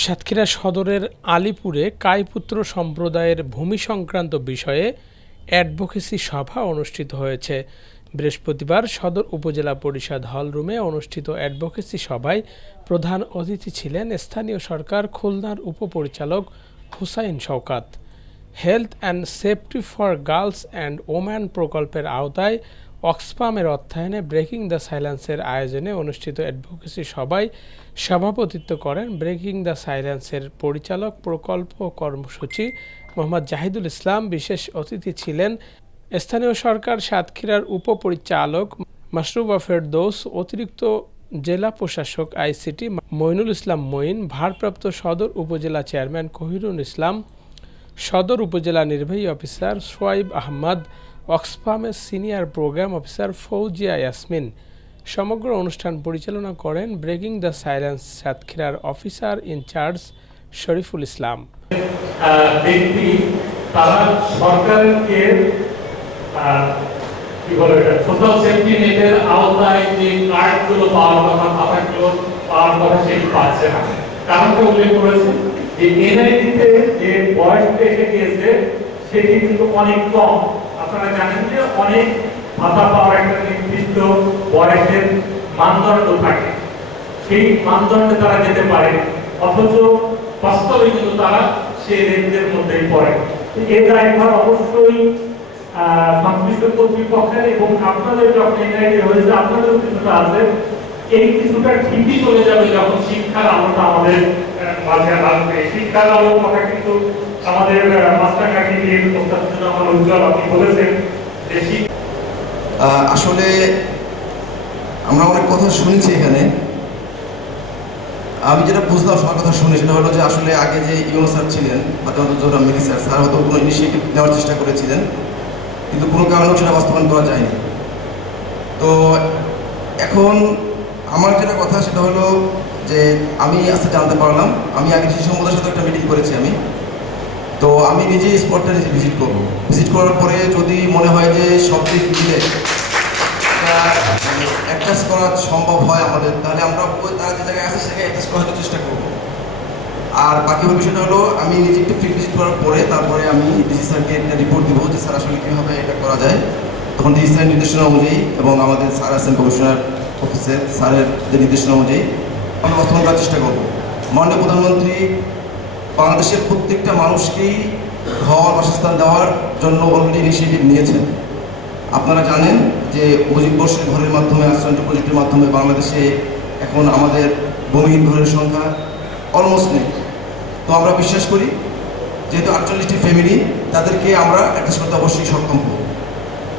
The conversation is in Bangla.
সাতক্ষীরা সদরের আলিপুরে কাইপুত্র সম্প্রদায়ের ভূমি সংক্রান্ত বিষয়ে অ্যাডভোকেসি সভা অনুষ্ঠিত হয়েছে। বৃহস্পতিবার সদর উপজেলা পরিষদ হলরুমে অনুষ্ঠিত অ্যাডভোকেসি সভায় প্রধান অতিথি ছিলেন স্থানীয় সরকার খুলনার উপপরিচালক Hussain Shawkat. Health and safety for girls and woman প্রকল্পের আওতায় অক্সফামের অর্থায়নে ব্রেকিং দ্য সাইলেন্সের আয়োজনে অনুষ্ঠিত অ্যাডভোকেসি সভায় সভাপতিত্ব করেন ব্রেকিং দ্য সাইলেন্সের পরিচালক, প্রকল্প কর্মসূচি মোহাম্মদ জাহিদুল ইসলাম। বিশেষ অতিথি ছিলেন স্থানীয় সরকার সাতক্ষীরার উপপরিচালক মাসরুবা ফেরদৌস অতিরিক্ত জেলা প্রশাসক আইসিটি মইনুল ইসলাম মঈন, ভারপ্রাপ্ত সদর উপজেলা চেয়ারম্যান কহিরুল ইসলাম সদর উপজেলা নির্বাহী officer Shoaib Ahmad, অক্সফামের senior program officer Fouzia Yasmin. সমগ্র অনুষ্ঠান পরিচালনা করেন ব্রেকিং দ্য সাইলেন্স সাতক্ষীরার officer in charge Shariful Islam. কারণটা উল্লেখ করেছে? যে এনআইডিতে যে বয়সটা এসে গিয়েছে, সেটি কিন্তু অনেক কম। আপনারা জানেন যে অনেক ভাতা পাওয়ার একটা নির্দিষ্ট বয়সের মানদণ্ড থাকে। সেই মানদণ্ডে তারা যেতে পারে, অথচ বাস্তবে কিন্তু তারা সেই রেঞ্জের মধ্যেই পড়ে। এই দায়ভার অবশ্যই সংশ্লিষ্ট কর্তৃপক্ষের এবং আপনাদের যখন এনআইডি হয়েছে আপনাদের কিছুটা আছে। এই কিছুটা ঠিকই চলে যাবে যখন শিক্ষার আলোটা আমাদের আমাদের মাস্টার আসলে আমরা অনেক কথা শুনেছি এখানে। আমি যেটা বুঝলাম, সবার কথা শুনে, সেটা হলো যে আসলে আগে যে ইউনো স্যার ছিলেন ফাতেমাতুল জোহরা মিলি স্যার স্যার হয়তো কোনো ইনিশিয়েটিভ নেওয়ার চেষ্টা করেছিলেন, কিন্তু কোনো কারণেও সেটা বাস্তবায়ন করা যায়নি। তো এখন আমার যেটা কথা, সেটা হলো যে আমি আজকে জানতে পারলাম, আমি আগে শিশু সম্প্রদায়ের সাথে একটা মিটিং করেছি আমি, তো আমি নিজেই স্পটটা নিজে ভিজিট করব। ভিজিট করার পরে যদি মনে হয় যে সব দিক মিলে অ্যাডজাস্ট করা সম্ভব হয় আমাদের, তাহলে আমরা ওই তারা যে জায়গায় আছে সেখানে অ্যাডজাস্ট করার চেষ্টা করব। আর বাকি বিষয়টা হলো, আমি নিজে একটু ফিল্ড ভিজিট করার পরে তারপরে আমি ডিসি স্যারকে একটা রিপোর্ট দিব যে স্যার আসলে কীভাবে এটা করা যায়। তখন ডিসি স্যারের নির্দেশনা অনুযায়ী এবং আমাদের স্যার আছেন কমিশনার অফিসের স্যারের যে নির্দেশনা অনুযায়ী আমরা বাস্তবায়ন করার চেষ্টা করব। মাননীয় প্রধানমন্ত্রী, বাংলাদেশের প্রত্যেকটা মানুষকেই ঘর, বাসস্থান দেওয়ার জন্য অলরেডি ইনিশিয়েটিভ নিয়েছেন। আপনারা জানেন যে মুজিব বর্ষের ঘরের মাধ্যমে আশ্রয় প্রজেক্টের মাধ্যমে বাংলাদেশে এখন আমাদের ভূমিহীন ঘরের সংখ্যা অলমোস্ট নেই। তো আমরা বিশ্বাস করি, যেহেতু আটচল্লিশটি ফ্যামিলি তাদেরকে আমরা অ্যাডজাস্ট করতে অবশ্যই সক্ষম হব